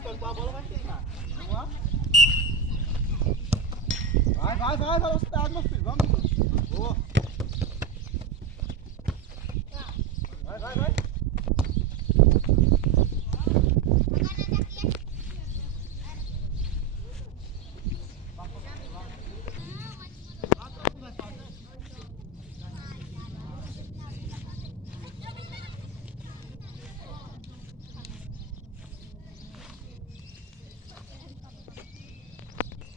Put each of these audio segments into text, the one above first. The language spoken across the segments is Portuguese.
escolhe qual a bola vai queimar. Vamos lá? Vai, velocidade, meu filho. Vamos, menino. Boa. Vai.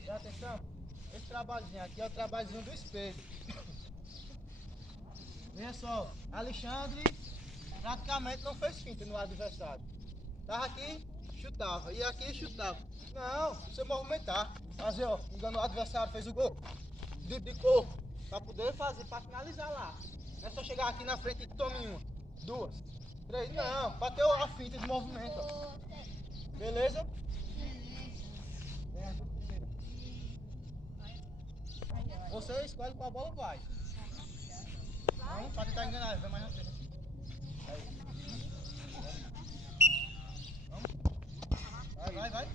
Presta atenção. Esse trabalhozinho aqui é o trabalhozinho do espelho. Veja só, Alexandre praticamente não fez finta no adversário. Tava aqui, chutava, e aqui chutava. Não, você movimentar. Fazer, ó, engano o adversário, fez o gol. De corpo, pra poder fazer, pra finalizar lá. Não é só chegar aqui na frente e tome uma, duas, três. Não, bateu a finta de movimento, ó. Beleza? Você escolhe qual bola vai. Vamos, pra tentar enganar, vai mais na frente. Vamos. Vai.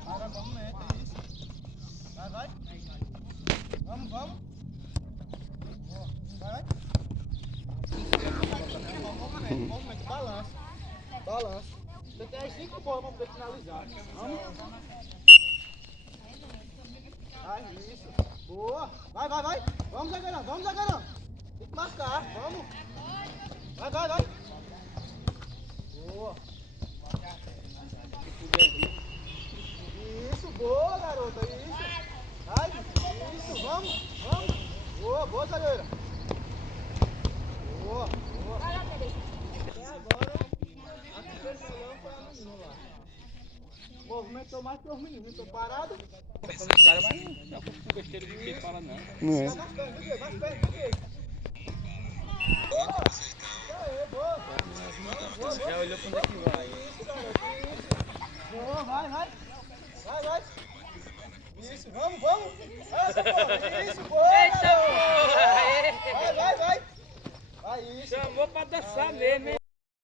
Agora movimento, é isso. Vai. Vamos. Vai. Movimento, balança. Você tem as 5 bolas para poder finalizar. Vamos. Isso. Boa. Vai. Vamos, zagueirão. Tem que marcar, vamos. Vai. Boa. Isso, boa, garota, isso. Vai, isso, vamos. Boa, zagueira. Boa. Até agora, a que fez melhor foi a menina lá. Movimentou mais que os meninos, estou parado. Cara, mas não é com besteira de que fala, não. Vai mais perto, Boa. Já olhou pra onde é que vai. Isso, garoto, isso. Boa, vai. Isso, vamos. Essa porra, isso, boa. Eita porra! Vai, isso. Chamou pra dançar mesmo, hein?